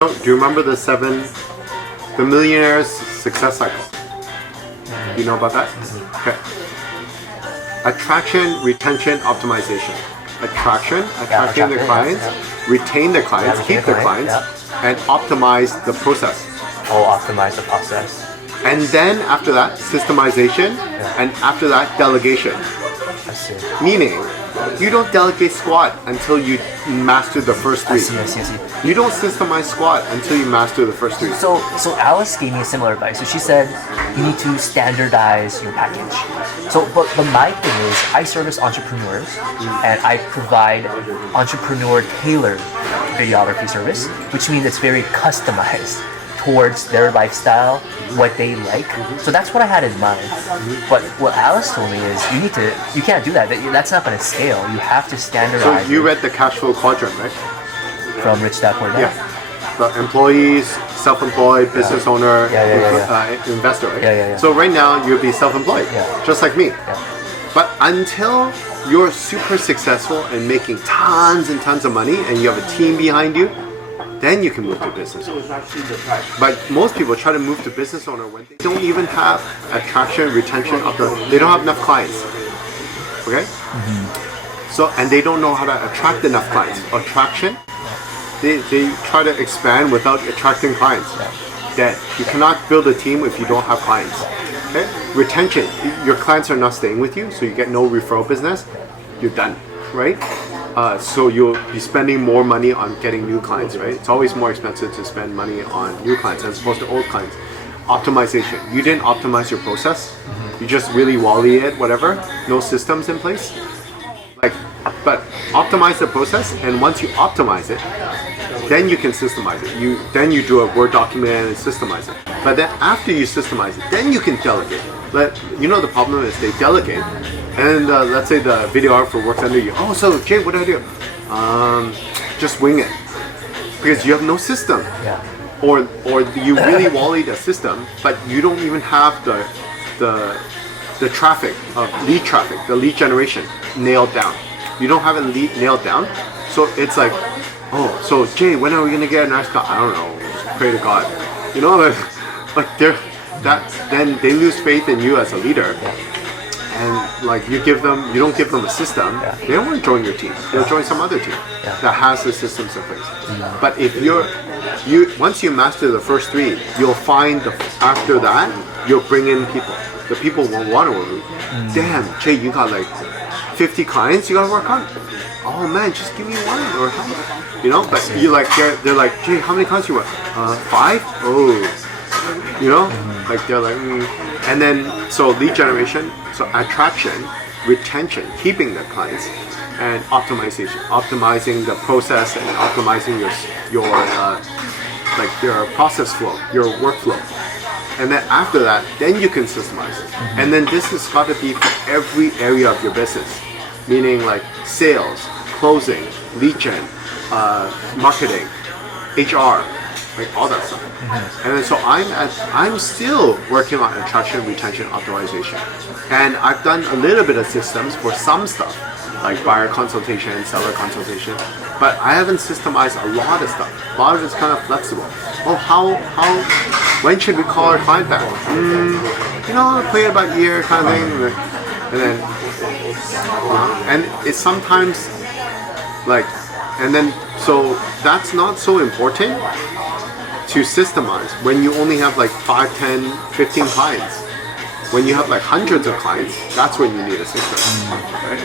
Do you remember the millionaire's success cycle? Do you know about that? Okay. Attraction, retention, optimization. Attracting the clients, retain the clients, keep the clients, and optimize the process. Oh, optimize the process. And then after that, systemization, and after that, delegation. I see. Meaning, you don't delegate squat until you master the first three. I see. You don't systemize squat until you master the first three. So Alice gave me a similar advice. So she said you need to standardize your package. But my thing is I service entrepreneurs and I provide entrepreneur tailored videography service, which means it's very customized towards their lifestyle, what they like. So that's what I had in mind. But what Alice told me is you can't do that. That's not going to scale. You have to standardize. So you read the cash flow quadrant, right? From Rich Dad Poor Dad? Yeah. The employees, self-employed, business owner, investor, right? Yeah. So right now you'll be self-employed, just like me. Yeah. But until you're super successful and making tons and tons of money and you have a team behind you, then you can move to business owner. But most people try to move to business owner when they don't even have attraction, retention, they don't have enough clients. Okay? So, and they don't know how to attract enough clients. Attraction, they try to expand without attracting clients. That you cannot build a team if you don't have clients. Okay? Retention, your clients are not staying with you, so you get no referral business, you're done, right? So you'll be spending more money on getting new clients, right? It's always more expensive to spend money on new clients as opposed to old clients. Optimization. You didn't optimize your process. You just really wally it, whatever. No systems in place. But optimize the process, and once you optimize it, then you can systemize it. Then you do a Word document and systemize it. But then after you systemize it, then you can delegate. The problem is they delegate, and let's say the videographer works under you. Oh, so Jay, what do I do? Just wing it, because you have no system. Yeah. Or you really wally the system, but you don't even have the traffic, lead traffic, the lead generation nailed down. You don't have it nailed down, so it's like, oh, so Jay, when are we gonna get a nice car? I don't know. Just pray to God. Then they lose faith in you as a leader, and you don't give them a system. They don't want to join your team. They'll join some other team that has the systems in place. But if once you master the first three, you'll find after that you'll bring in people. The people won't want to work with you. Damn, Jay, you got 50 clients you gotta work on. Oh man, just give me one or how? But they're like, Jay, how many clients you want? 5? Oh, they're like, and then so lead generation, so attraction, retention, keeping the clients, and optimizing the process and optimizing your process flow, your workflow. And then after that, then you can systemize it. And then this has got to be for every area of your business, meaning sales, closing, lead gen, marketing, HR, all that stuff. And then so I'm still working on attraction, retention, optimization. And I've done a little bit of systems for some stuff, like buyer consultation, seller consultation, but I haven't systemized a lot of stuff. A lot of it's kind of flexible. When should we call our client back? Play it by ear kind of thing. And then, and it's sometimes so that's not so important to systemize when you only have 5, 10, 15 clients. When you have hundreds of clients, that's when you need a system, right?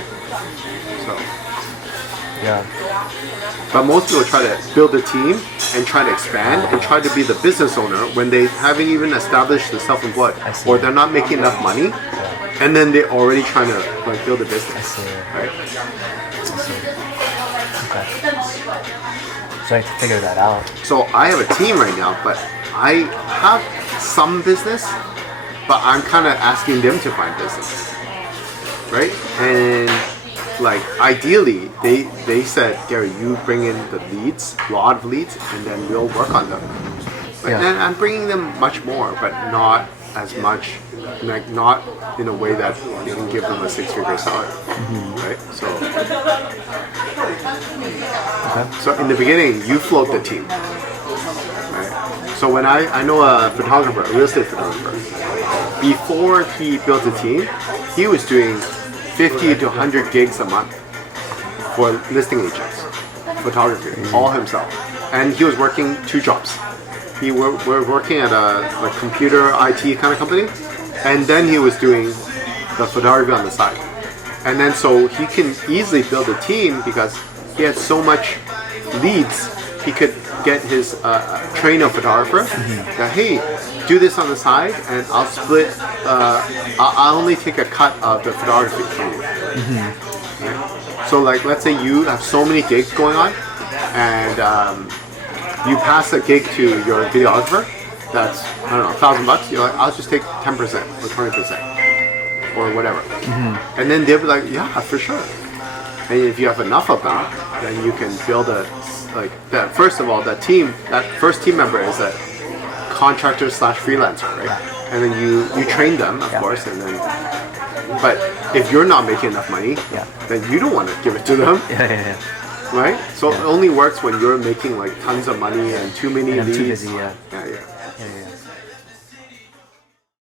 So, but most people try to build a team and try to expand and try to be the business owner when they haven't even established the self-employed, or they're not making enough money, and then they're already trying to build a business, right? Okay. So I have to figure that out. So I have a team right now, but I have some business, but I'm kind of asking them to find business, right? And ideally, they said, Gary, you bring in the leads, a lot of leads, and then we'll work on them. And I'm bringing them much more, but not as much, not in a way that you can give them a 6-figure salary, right? So in the beginning, you float the team. Right? So when I know a photographer, a real estate photographer, before he built a team, he was doing 50 to 100 gigs a month for listing agents, photography, all himself. And he was working 2 jobs. He were working at a computer IT kind of company, and then he was doing the photography on the side. And then so he can easily build a team because he had so much leads. He could get his train a photographer that, hey, do this on the side and I'll split, I'll only take a cut of the photography from you. Right? So like, let's say you have so many gigs going on and you pass a gig to your videographer that's, I don't know, $1,000, you're like, I'll just take 10% or 20% or whatever. And then they'll be like, yeah, for sure. And if you have enough of them, then you can build a, like that. First of all, that first team member is a contractor / freelancer, right? And then you train them, of course, and then. But if you're not making enough money, then you don't want to give it to them, right? So it only works when you're making like tons of money and too many leads. I'm too busy, yeah.